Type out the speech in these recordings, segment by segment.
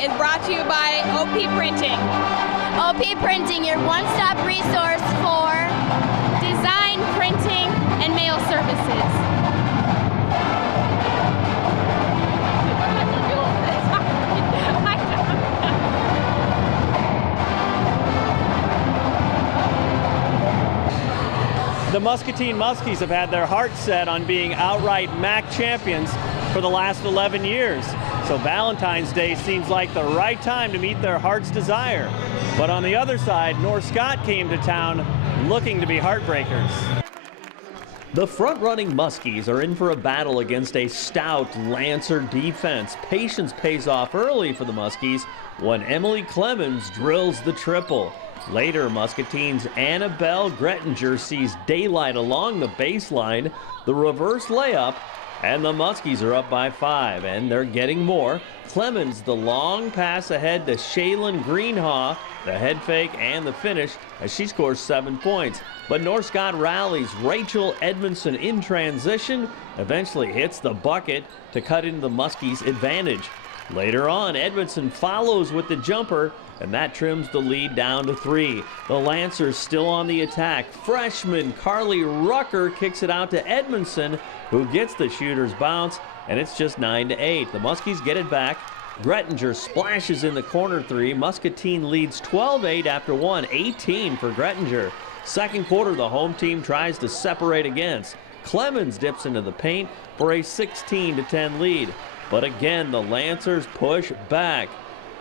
is brought to you by OP Printing. OP Printing, your one-stop resource for Design, printing, and mail services. The Muscatine Muskies have had their hearts set on being outright MAC champions for the last 11 years. So Valentine's Day seems like the right time to meet their heart's desire. But on the other side, North Scott came to town looking to be heartbreakers. The front-running Muskies are in for a battle against a stout Lancer defense. Patience pays off early for the Muskies when Emily Clemens drills the triple. Later, Muscatine's Annabelle Grettinger sees daylight along the baseline, the reverse layup, and the Muskies are up by 5, and they're getting more. Clemens, the long pass ahead to Shaylin Greenhaw, the head fake and the finish as she scores 7 points. But North Scott rallies. Rachel Edmondson in transition eventually hits the bucket to cut into the Muskies' advantage. Later on, Edmondson follows with the jumper, and that trims the lead down to 3. The Lancers still on the attack. Freshman Carly Rucker kicks it out to Edmondson, who gets the shooter's bounce, and it's just 9-8. The Muskies get it back. Grettinger splashes in the corner 3. Muscatine leads 12-8 after 1, 18 for Grettinger. Second quarter, the home team tries to separate against. Clemens dips into the paint for a 16-10 lead. But again, the Lancers push back.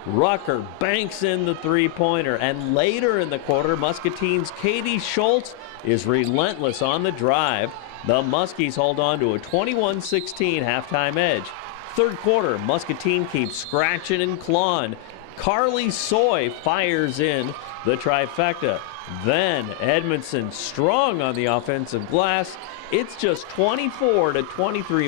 Rucker banks in the three-pointer, and later in the quarter, Muscatine's Katie Schultz is relentless on the drive. The Muskies hold on to a 21-16 halftime edge. Third quarter, Muscatine keeps scratching and clawing. Carly Soy fires in the trifecta. Then Edmondson strong on the offensive glass. It's just 24-23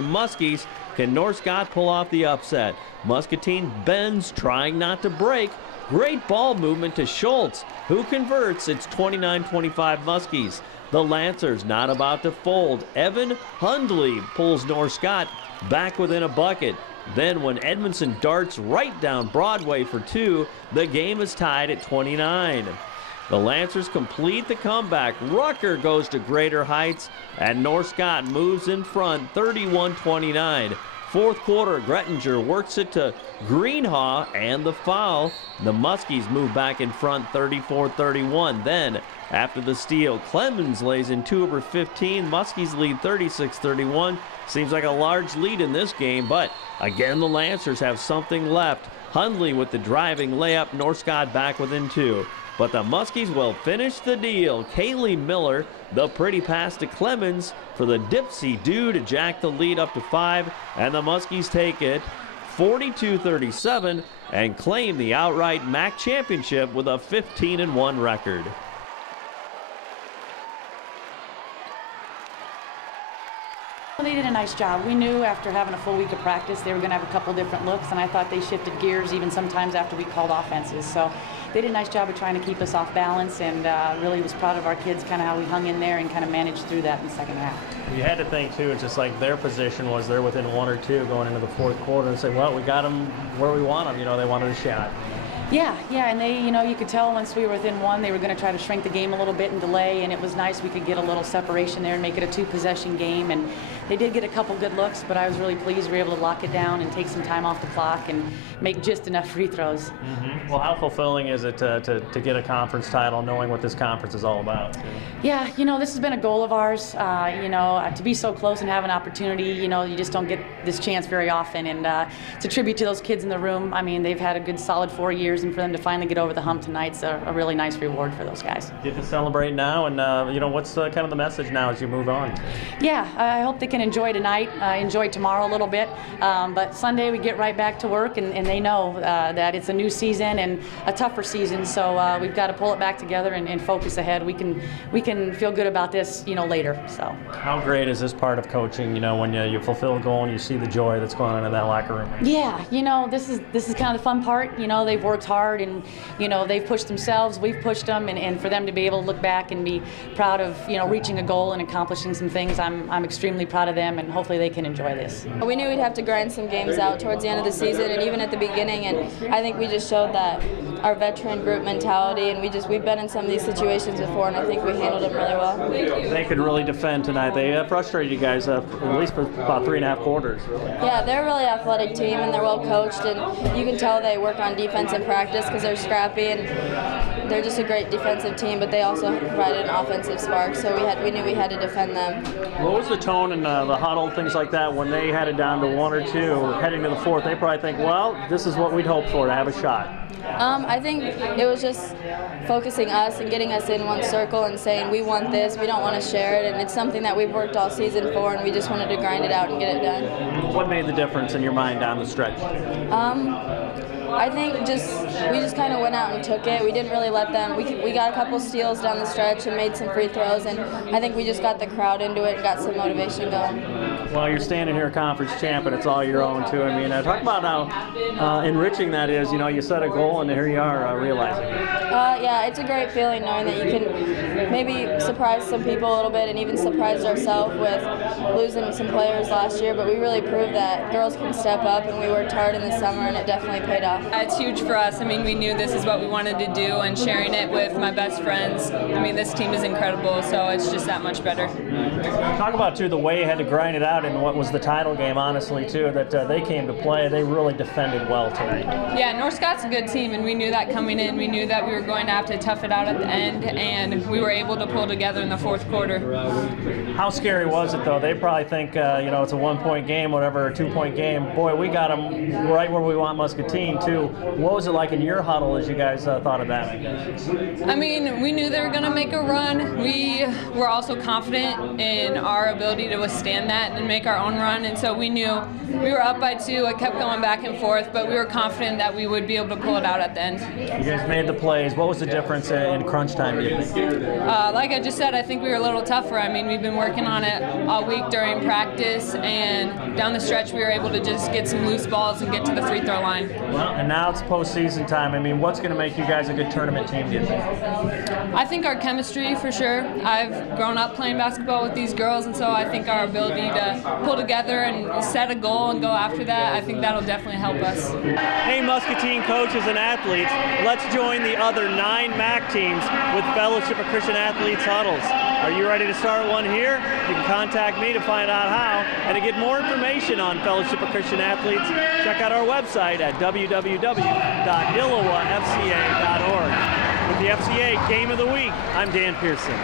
Muskies. Can North Scott pull off the upset? Muscatine bends, trying not to break. Great ball movement to Schultz, who converts. It's 29-25 Muskies. The Lancers not about to fold. Evan Hundley pulls North Scott back within a bucket. Then when Edmondson darts right down Broadway for 2, the game is tied at 29. The Lancers complete the comeback. Rucker goes to greater heights, and North Scott moves in front 31-29. Fourth quarter, Grettinger works it to Greenhaw and the foul. The Muskies move back in front 34-31. Then, after the steal, Clemens lays in 2 over 15. Muskies lead 36-31. Seems like a large lead in this game, but again, the Lancers have something left. Hundley with the driving layup, North Scott back within 2. But the Muskies will finish the deal. Kaylee Miller, the pretty pass to Clemens for the dipsy-do to jack the lead up to 5. And the Muskies take it 42-37 and claim the outright MAC championship with a 15-1 record. They did a nice job. We knew after having a full week of practice they were going to have a couple different looks, and I thought they shifted gears even sometimes after we called offenses. So they did a nice job of trying to keep us off balance, and really was proud of our kids, kind of how we hung in there and kind of managed through that in the second half. You had to think, too, it's just like their position was they're within 1 or 2 going into the fourth quarter and say, well, we got them where we want them. You know, they wanted a shot. Yeah, and they, you could tell once we were within 1, they were going to try to shrink the game a little bit and delay, and it was nice we could get a little separation there and make it a 2-possession game. And they did get a couple good looks, but I was really pleased we were able to lock it down and take some time off the clock and make just enough free throws. Mm-hmm. Well, how fulfilling is it to get a conference title, knowing what this conference is all about? Yeah, this has been a goal of ours, to be so close and have an opportunity, you just don't get this chance very often. And it's a tribute to those kids in the room. I mean, they've had a good solid 4 years, and for them to finally get over the hump tonight's a really nice reward for those guys. Get to celebrate now, and what's kind of the message now as you move on? Yeah, I hope they can enjoy tonight, enjoy tomorrow a little bit, but Sunday we get right back to work, and they know that it's a new season and a tougher season, so we've got to pull it back together and focus ahead. We can feel good about this, later. So. How great is this part of coaching? When you fulfill a goal and you see the joy that's going on in that locker room. Yeah, this is kind of the fun part. They've worked hard, and they've pushed themselves. We've pushed them, and for them to be able to look back and be proud of reaching a goal and accomplishing some things, I'm extremely proud out of them, and hopefully they can enjoy this. We knew we'd have to grind some games out towards the end of the season and even at the beginning, and I think we just showed that our veteran group mentality, and we've been in some of these situations before, and I think we handled them really well. They could really defend tonight. They frustrated you guys at least for about 3.5 quarters. Yeah, they're a really athletic team, and they're well coached, and you can tell they work on defense in practice because they're scrappy, and they're just a great defensive team, but they also provided an offensive spark, so we knew we had to defend them. What was the tone in the huddle, things like that, when they had it down to 1 or 2 heading to the 4th? They probably think, well, this is what we'd hoped for, to have a shot. I think it was just focusing us and getting us in one circle and saying we want this, we don't want to share it, and it's something that we've worked all season for, and we just wanted to grind it out and get it done. What made the difference in your mind down the stretch? I think we just kind of went out and took it. We didn't really let them. We got a couple steals down the stretch and made some free throws, and I think we just got the crowd into it and got some motivation going. Well, you're standing here conference champ, and it's all your own too. I mean, talk about how enriching that is. You know, you set a goal, and here you are realizing it. Yeah, it's a great feeling knowing that you can maybe surprise some people a little bit, and even surprised ourselves with losing some players last year. But we really proved that girls can step up, and we worked hard in the summer, and it definitely paid off. It's huge for us. I mean, we knew this is what we wanted to do, and sharing it with my best friends. I mean, this team is incredible, so it's just that much better. Talk about, too, the way you had to grind it out in what was the title game, honestly, too, that they came to play. They really defended well tonight. Yeah, North Scott's a good team, and we knew that coming in. We knew that we were going to have to tough it out at the end, and we were able to pull together in the 4th quarter. How scary was it, though? They probably think, you know, it's a 1-point game, whatever, a 2-point game. Boy, we got them right where we want Muscatine, too. What was it like in your huddle as you guys thought of that? I mean, we knew they were going to make a run. We were also confident in our ability to withstand that and make our own run, and so we knew we were up by 2. It kept going back and forth, but we were confident that we would be able to pull it out at the end. You guys made the plays. What was the difference in crunch time, do you think? Like I just said, I think we were a little tougher. I mean, we've been working on it all week during practice, and down the stretch we were able to just get some loose balls and get to the free throw line. Well, and now it's postseason time. I mean, what's going to make you guys a good tournament team, do you think? I think our chemistry, for sure. I've grown up playing basketball with these girls, and so I think our ability to pull together and set a goal and go after that, I think that'll definitely help us. Hey, Muscatine coaches and athletes, let's join the other 9 MAC teams with Fellowship of Christian Athletes huddles. Are you ready to start one here? You can contact me to find out how, and to get more information on Fellowship of Christian Athletes, check out our website at www.illowafca.org. With the FCA Game of the Week, I'm Dan Pearson.